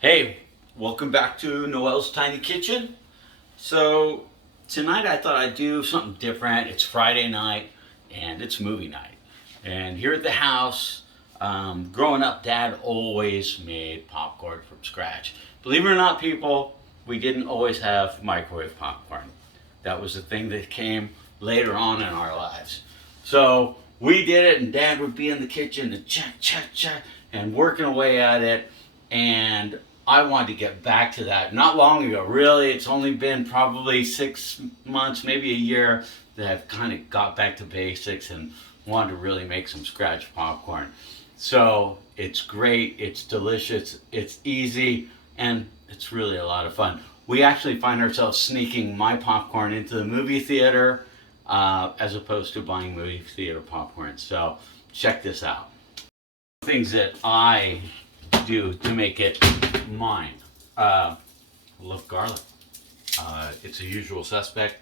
Hey, welcome back to Noel's Tiny Kitchen. So, tonight I thought I'd do something different. It's Friday night and it's movie night. And here at the house, growing up, Dad always made popcorn from scratch. Believe it or not, people, we didn't always have microwave popcorn. That was the thing that came later on in our lives. So, we did it, and Dad would be in the kitchen and and working away at it. And I wanted to get back to that not long ago. Really, it's only been probably 6 months, maybe a year, that I've kind of got back to basics and wanted to really make some scratch popcorn. So it's great, it's delicious, it's easy, and it's really a lot of fun. We actually find ourselves sneaking my popcorn into the movie theater as opposed to buying movie theater popcorn. So check this out. Things that I do to make it mine. I love garlic. It's a usual suspect,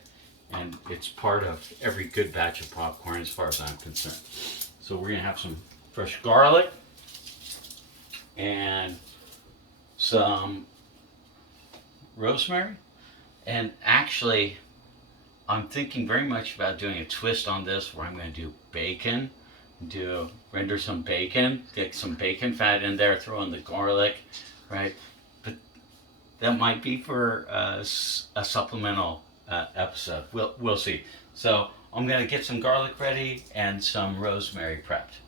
and it's part of every good batch of popcorn as far as I'm concerned. So we're gonna have some fresh garlic and some rosemary. And actually, I'm thinking very much about doing a twist on this where I'm gonna do bacon. Render some bacon, get some bacon fat in there, throw in the garlic, right? But that might be for a supplemental episode. We'll see. So I'm gonna get some garlic ready and some rosemary prepped.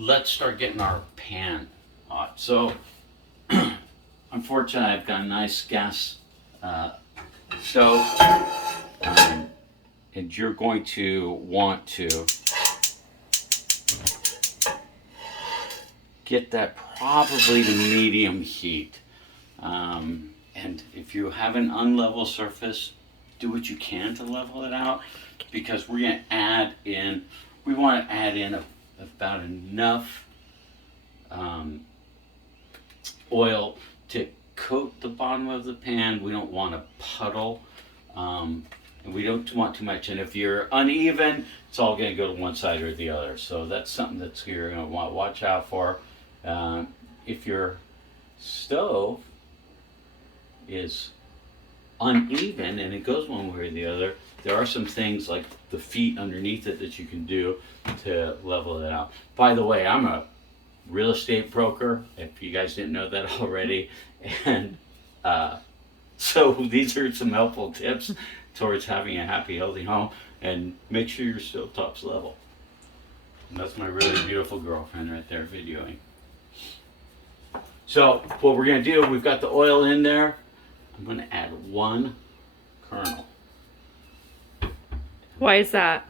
Let's start getting our pan hot. So, unfortunately, I've got a nice gas stove, and you're going to want to get that probably to medium heat. And if you have an unlevel surface, do what you can to level it out, because we're going to add in, we want to add in about enough oil to coat the bottom of the pan. We don't want a puddle, and we don't want too much. And if you're uneven, it's all going to go to one side or the other. So that's something that you're going to want to watch out for. If your stove is uneven and it goes one way or the other, there are some things like the feet underneath it that you can do to level it out. By the way, I'm a real estate broker, if you guys didn't know that already, and so these are some helpful tips towards having a happy, healthy home. And make sure your stove top's level. And that's my really beautiful girlfriend right there videoing. So what we're going to do, we've got the oil in there. I'm going to add one kernel. Why is that?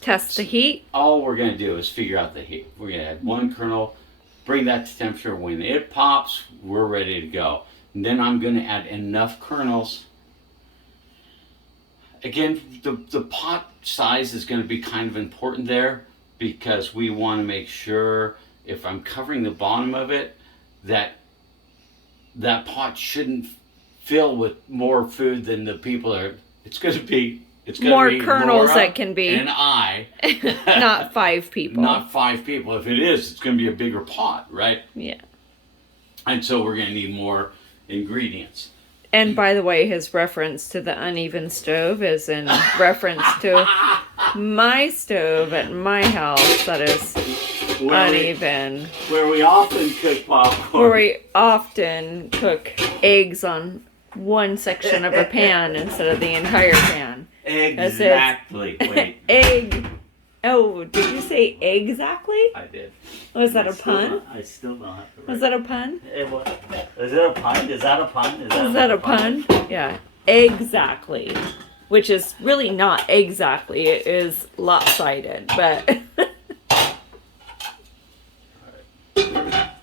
Test the heat? All we're going to do is figure out the heat. We're going to add one kernel, bring that to temperature. When it pops, we're ready to go. And then I'm going to add enough kernels. Again, the pot size is going to be kind of important there, because we want to make sure, if I'm covering the bottom of it, that pot shouldn't fill with more food than the people are. It's going to be more kernels Laura that can be. And I. Not 5 people. Not 5 people. If it is, it's going to be a bigger pot, right? Yeah. And so we're going to need more ingredients. And by the way, his reference to the uneven stove is in reference to my stove at my house that is uneven. Where we often cook popcorn. Where we often cook eggs on one section of a pan instead of the entire pan. Exactly. Wait. Egg. Oh, did you say exactly? I did. Was that a pun? I still don't have to. Was that a pun? Is it a pun? Is that a pun? Is that a pun? Yeah. Exactly. Which is really not exactly. It is lopsided, but.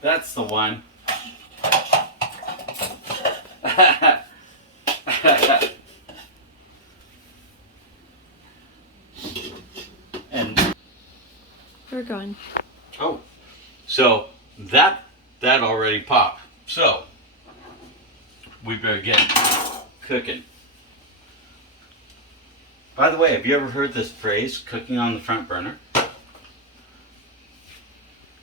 That's the one. And we're going. Oh, so that already popped. So we better get cooking. By the way, have you ever heard this phrase, cooking on the front burner?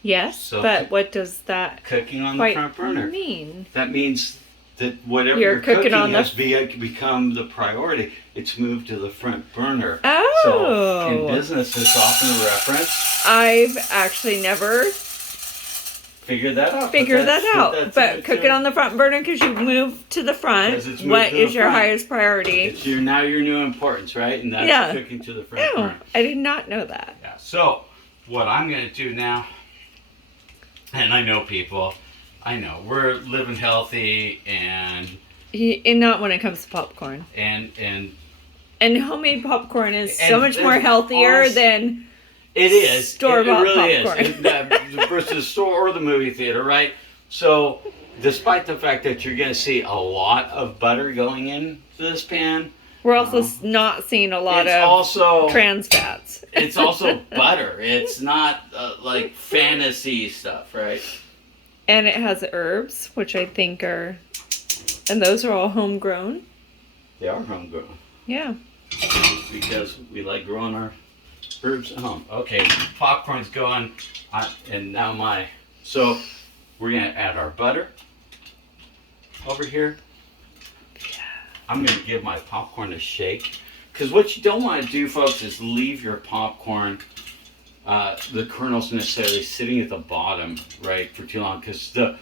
Yes, So but what does that cooking on the front burner mean? That means that whatever You're you're cooking on has become the priority. It's moved to the front burner. Oh. So in business, it's often a reference. I've actually never figured that out. But cook it on the front burner because you move to the front. What is your highest priority? It's now your new importance, right? And that's cooking to the front burner. I did not know that. Yeah. So what I'm going to do now, and I know people, we're living healthy and not when it comes to popcorn. And homemade popcorn is so much more healthier than it is store-bought popcorn. It really is versus the store or the movie theater, right? So, despite the fact that you're going to see a lot of butter going into this pan, we're also not seeing a lot of trans fats. It's also butter. It's not like fantasy stuff, right? And it has herbs, which I think and those are all homegrown. They are homegrown. Yeah. Because we like growing our herbs at home. Okay, popcorn's going, and now so we're gonna add our butter over here. I'm gonna give my popcorn a shake, because what you don't want to do, folks, is leave your popcorn, the kernels necessarily sitting at the bottom, right, for too long, because the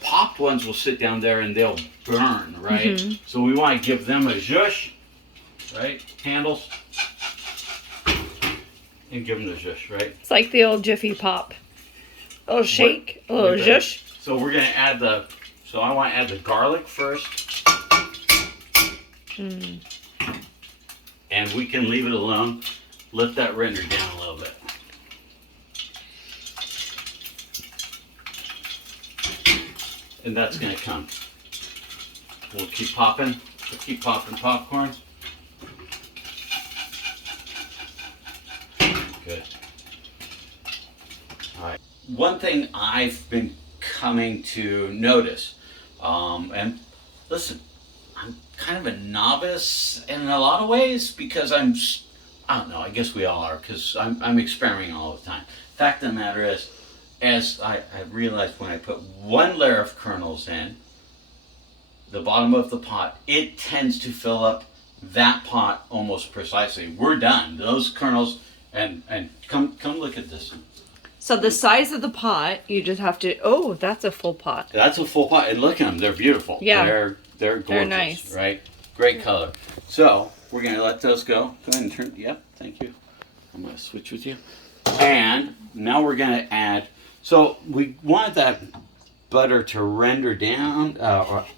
popped ones will sit down there and they'll burn, right? Mm-hmm. So we want to give them a zhush, right? Handles. And give them the zhush, right? It's like the old Jiffy Pop. A little shake, a little zhush. So we're going to add I want to add the garlic first. Mm. And we can leave it alone. Let that render down a little bit. And that's going to come. We'll keep popping. We'll keep popping popcorn. Good. All right. One thing I've been coming to notice, and listen, I'm kind of a novice in a lot of ways because I don't know, I guess we all are, because I'm experimenting all the time. Fact of the matter is, as I realized when I put one layer of kernels in the bottom of the pot, it tends to fill up that pot almost precisely. We're done. Those kernels, and come look at this. So the size of the pot, you just have to, that's a full pot. That's a full pot, and look at them, they're beautiful. Yeah. They're gorgeous. They're nice. Right? Great color. So, we're going to let those go. Go ahead and turn, yep, thank you. I'm going to switch with you. And now we're going to add, so we wanted that butter to render down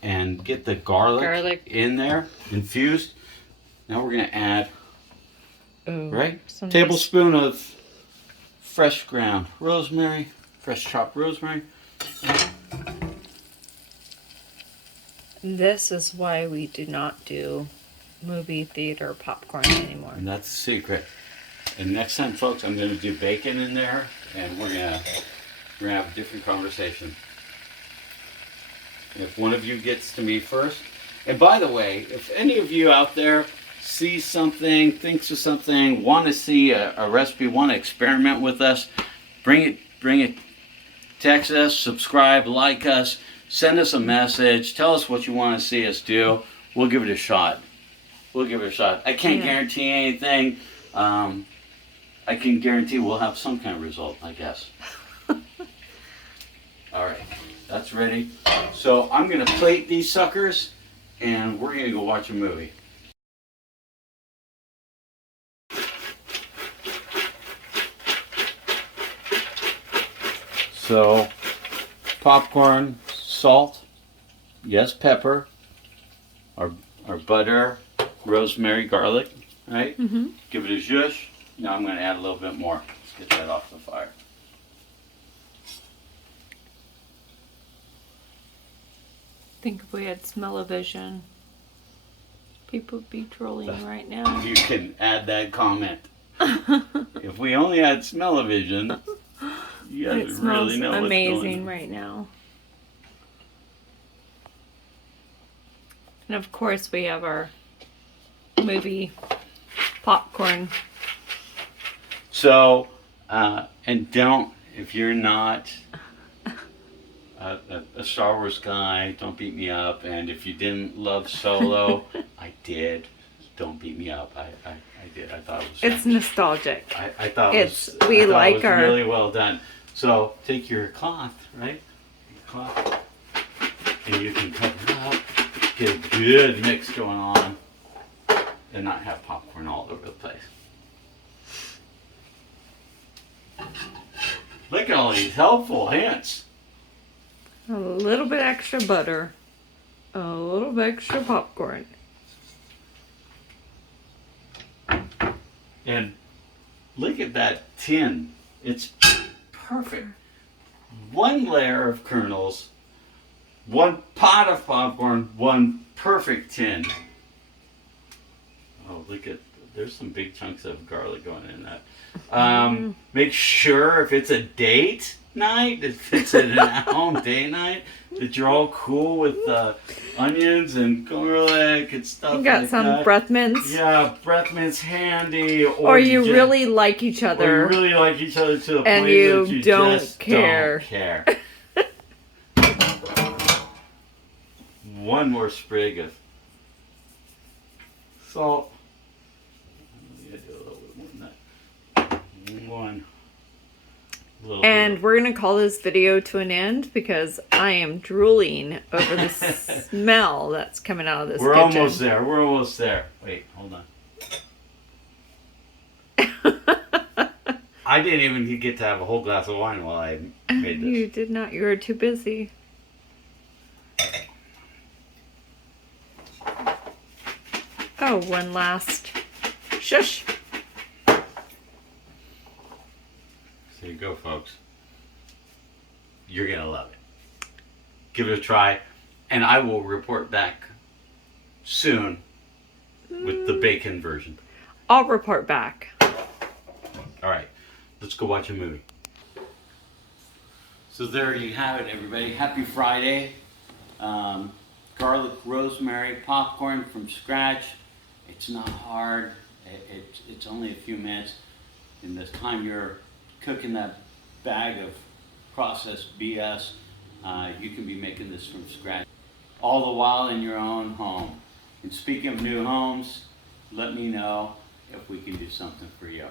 and get the garlic in there, infused. Now we're going to add, tablespoon of fresh ground rosemary, fresh chopped rosemary. This is why we do not do movie theater popcorn anymore. And that's the secret. And next time, folks, I'm going to do bacon in there, and we're gonna have a different conversation. If one of you gets to me first, and by the way, if any of you out there see something, thinks of something, want to see a recipe, want to experiment with us, bring it, text us, subscribe, like us, send us a message, tell us what you want to see us do. We'll give it a shot. I can't guarantee anything. I can guarantee we'll have some kind of result, I guess. All right, that's ready. So I'm going to plate these suckers, and we're gonna go watch a movie. So, popcorn, salt, yes, pepper, our butter, rosemary, garlic, right? Mm-hmm. Give it a zhuzh. Now I'm gonna add a little bit more. Let's get that off the fire. I think if we had smell-o-vision, people would be trolling right now. You can add that comment. If we only had smell-o-vision, you guys It would smells really know what's amazing going on. right now. And of course we have our movie popcorn. So, and don't, if you're not a Star Wars guy, don't beat me up. And if you didn't love Solo, I did. Don't beat me up. I did. I thought it was. It's nostalgic. I thought It's it was, we I thought like it was our really well done. So take your cloth, right? Your cloth, and you can cover it up. Get a good mix going on, and not have popcorn all over the place. Look at all these helpful hints. a little bit extra butter, a little bit extra popcorn. And look at that tin. It's perfect. One layer of kernels, one pot of popcorn, one perfect tin. Oh, look at, there's some big chunks of garlic going in that. Make sure if it's a date night, if it's an at-home date night, that you're all cool with onions and garlic and stuff You got like some that. breath mints. Yeah, breath mints handy. Or you just- really like each or other. you really like each other to the And point you that you don't just care. don't care. One more sprig of salt. I'm gonna do a little bit more than that. One. Little And bit. we're going to call this video to an end because I am drooling over the smell that's coming out of this We're kitchen. almost there. We're almost there. Wait, hold on. I didn't even get to have a whole glass of wine while I made this. You did not. You were too busy. Oh, one last shush. So you go, folks. You're going to love it. Give it a try, and I will report back soon with the bacon version. I'll report back. All right, let's go watch a movie. So there you have it, everybody. Happy Friday. Garlic rosemary popcorn from scratch. It's not hard. It's only a few minutes. In the time you're cooking that bag of processed BS, you can be making this from scratch. All the while in your own home. And speaking of new homes, let me know if we can do something for you.